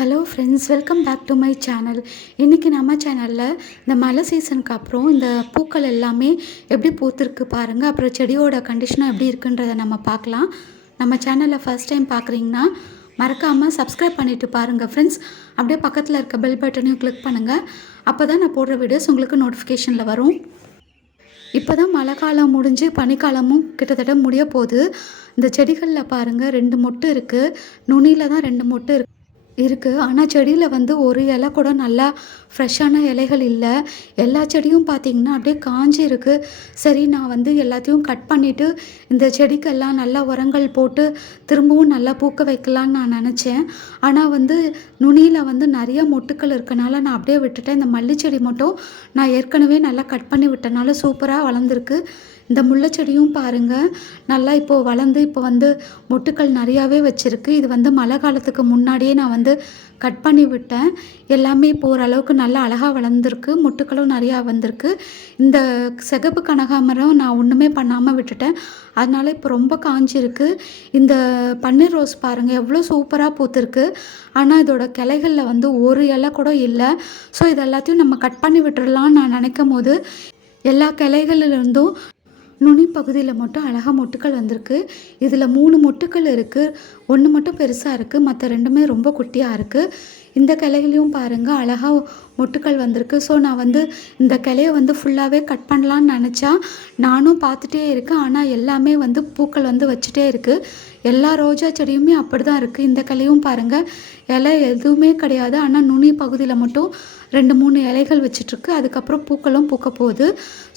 Hello friends welcome back to my channel இன்றைக்கி நம்ம சேனலில் இந்த மழை சீசனுக்கு அப்புறம் இந்த பூக்கள் எல்லாமே எப்படி பூத்துருக்கு பாருங்கள் அப்புறம் செடியோட கண்டிஷனும் எப்படி இருக்குன்றதை நம்ம பார்க்கலாம். நம்ம சேனலில் ஃபர்ஸ்ட் டைம் பார்க்குறீங்கன்னா மறக்காமல் சப்ஸ்கிரைப் பண்ணிவிட்டு பாருங்கள் ஃப்ரெண்ட்ஸ் அப்படியே பக்கத்தில் இருக்க பெல் பட்டனையும் கிளிக் பண்ணுங்கள் அப்போ தான் நான் போடுற வீடியோஸ் உங்களுக்கு நோட்டிஃபிகேஷனில் வரும். இப்போ தான் மழை காலம் முடிஞ்சு பனிக்காலமும் கிட்டத்தட்ட முடிய போகுது. இந்த செடிகளில் பாருங்கள் ரெண்டு மொட்டு இருக்குது நுனியில் தான் ரெண்டு மொட்டு இருக்குது இருக்குது ஆனால் செடியில் வந்து ஒரு இலை கூட நல்லா ஃப்ரெஷ்ஷான இலைகள் இல்லை. எல்லா செடியும் பார்த்திங்கன்னா அப்படியே காஞ்சி இருக்குது சரி நான் வந்து எல்லாத்தையும் கட் பண்ணிவிட்டு இந்த செடிக்கெல்லாம் நல்லா உரங்கள் போட்டு திரும்பவும் நல்லா பூக்க வைக்கலான்னு நான் நினச்சேன். ஆனால் வந்து நுனியில் வந்து நிறைய மொட்டுக்கள் இருக்கனால நான் அப்படியே விட்டுட்டேன். இந்த மல்லி செடி மட்டும் நான் ஏற்கனவே நல்லா கட் பண்ணி விட்டனால சூப்பராக வளர்ந்துருக்கு. இந்த முல்லைச்செடியும் பாருங்கள் நல்லா இப்போது வளர்ந்து இப்போ வந்து மொட்டுக்கள் நிறையாவே வச்சுருக்கு. இது வந்து மழை காலத்துக்கு முன்னாடியே நான் வந்து கட் பண்ணி விட்டேன். எல்லாமே இப்போ ஓரளவுக்கு நல்லா அழகாக வளர்ந்துருக்கு. மொட்டுக்களும் நிறையா வந்திருக்கு. இந்த சிகப்பு கனகாமரம் நான் ஒன்றுமே பண்ணாமல் விட்டுட்டேன். அதனால் இப்போ ரொம்ப காஞ்சிருக்கு. இந்த பன்னீர் ரோஸ் பாருங்கள் எவ்வளோ சூப்பராக பூத்துருக்கு. ஆனால் இதோட கிளைகளில் வந்து ஒரு இலை கூட இல்லை. ஸோ இது எல்லாத்தையும் நம்ம கட் பண்ணி விட்டுடலாம்னு நான் நினைக்கும் போது எல்லா கிளைகளிலிருந்தும் நுனி பகுதியில் மட்டும் அழகாக மொட்டுக்கள் வந்திருக்கு. இதில் மூணு மொட்டுக்கள் இருக்குது ஒன்று மட்டும் பெருசாக இருக்குது மற்ற ரெண்டுமே ரொம்ப குட்டியாக இருக்குது இந்த கிளையிலையும் பாருங்கள் அழகாக மொட்டுக்கள் வந்திருக்கு. ஸோ நான் வந்து இந்த கிளையை வந்து ஃபுல்லாகவே கட் பண்ணலான்னு நினச்சா நானும் பார்த்துட்டே இருக்கேன். ஆனால் எல்லாமே வந்து பூக்கள் வந்து வச்சுட்டே இருக்குது எல்லா ரோஜா செடியுமே அப்படி தான் இருக்குது இந்த கிளையும் பாருங்கள் இலை எதுவுமே கிடையாது. ஆனால் நுனி பகுதியில் மட்டும் ரெண்டு மூணு இலைகள் வச்சிட்ருக்கு அதுக்கப்புறம் பூக்களும் பூக்க போகுது.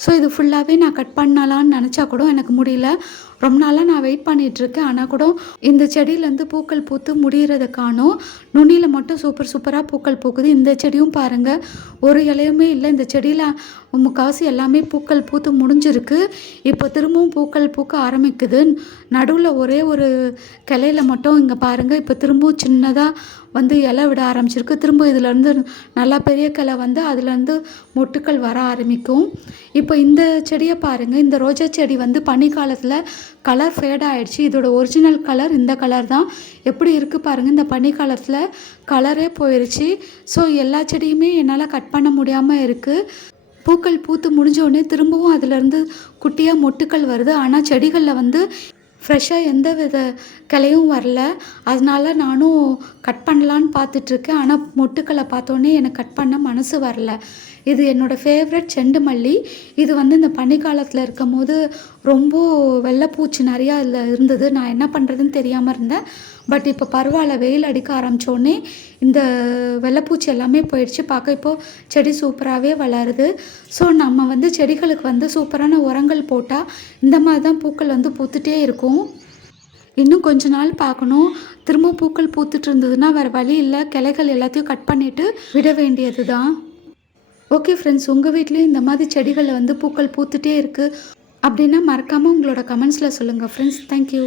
ஸோ இது ஃபுல்லாகவே நான் கட் பண்ணலான்னு நினச்சா கூட எனக்கு முடியல. ரொம்ப நாளாக நான் வெயிட் பண்ணிகிட்ருக்கேன் ஆனால் கூட இந்த செடியிலேருந்து பூக்கள் பூத்து முடிகிறத காணும். நுனியில் மட்டும் சூப்பர் சூப்பராக பூக்கள் பூக்குது. இந்த செடியும் பாருங்கள் ஒரு இலையுமே இல்லை. இந்த செடியில் முக்கால்வாசி எல்லாமே பூக்கள் பூத்து முடிஞ்சிருக்கு. இப்போ திரும்பவும் பூக்கள் பூக்க ஆரம்பிக்குது. நடுவில் ஒரே ஒரு கிளையில மட்டும் இங்கே பாருங்கள் இப்போ திரும்பவும் சின்னதாக வந்து இலை விட ஆரம்பிச்சிருக்கு. திரும்ப இதுலேருந்து நல்லா பெரிய கிளை வந்து அதுலேருந்து மொட்டுக்கள் வர ஆரம்பிக்கும். இப்போ இந்த செடியை பாருங்கள் இந்த ரோஜா செடி வந்து பனிக்காலத்தில் கலர் ஃபேட் ஆகிடுச்சு இதோட ஒரிஜினல் கலர் இந்த கலர் தான். எப்படி இருக்குது பாருங்கள் இந்த பனிக்காலத்தில் கலரே போயிடுச்சு ஸோ எல்லா செடியுமே என்னால் கட் பண்ண முடியாமல் இருக்குது பூக்கள் பூத்து முடிஞ்சோடனே திரும்பவும் அதுலேருந்து குட்டியாக மொட்டுக்கள் வருது. ஆனால் செடிகளில் வந்து ஃப்ரெஷ்ஷாக எந்த வித கிளையும் வரல. அதனால நானும் கட் பண்ணலான்னு பார்த்துட்ருக்கேன் ஆனால் மொட்டுக்களை பார்த்தோன்னே எனக்கு கட் பண்ண மனசு வரல. இது என்னோடய ஃபேவரட் செண்டு மல்லி இது வந்து இந்த பனிக்காலத்தில் இருக்கும் போது ரொம்ப வெள்ளைப்பூச்சி நிறையா இதில் இருந்தது. நான் என்ன பண்ணுறதுன்னு தெரியாமல் இருந்தேன். பட் இப்போ பரவாயில்ல வெயில் அடிக்க ஆரம்பித்தோடனே இந்த வெள்ளைப்பூச்சி எல்லாமே போயிடுச்சு. பார்க்க இப்போது செடி சூப்பராகவே வளருது. ஸோ நம்ம வந்து செடிகளுக்கு வந்து சூப்பரான உரங்கள் போட்டால் இந்த மாதிரி தான் பூக்கள் வந்து பூத்துட்டே இருக்கும். இன்னும் கொஞ்ச நாள் பார்க்கணும். திரும்ப பூக்கள் பூத்துட்டு இருந்ததுன்னா வேறு வழி இல்லை. கிளைகள் எல்லாத்தையும் கட் பண்ணிவிட்டு விட வேண்டியது தான் ஓகே ஃப்ரெண்ட்ஸ் உங்கள் வீட்லேயும் இந்த மாதிரி செடிகளில் வந்து பூக்கள் பூத்துட்டே இருக்குது அப்படின்னா மறக்காமல் உங்களோட கமெண்ட்ஸில் சொல்லுங்கள் ஃப்ரெண்ட்ஸ் தேங்க்யூ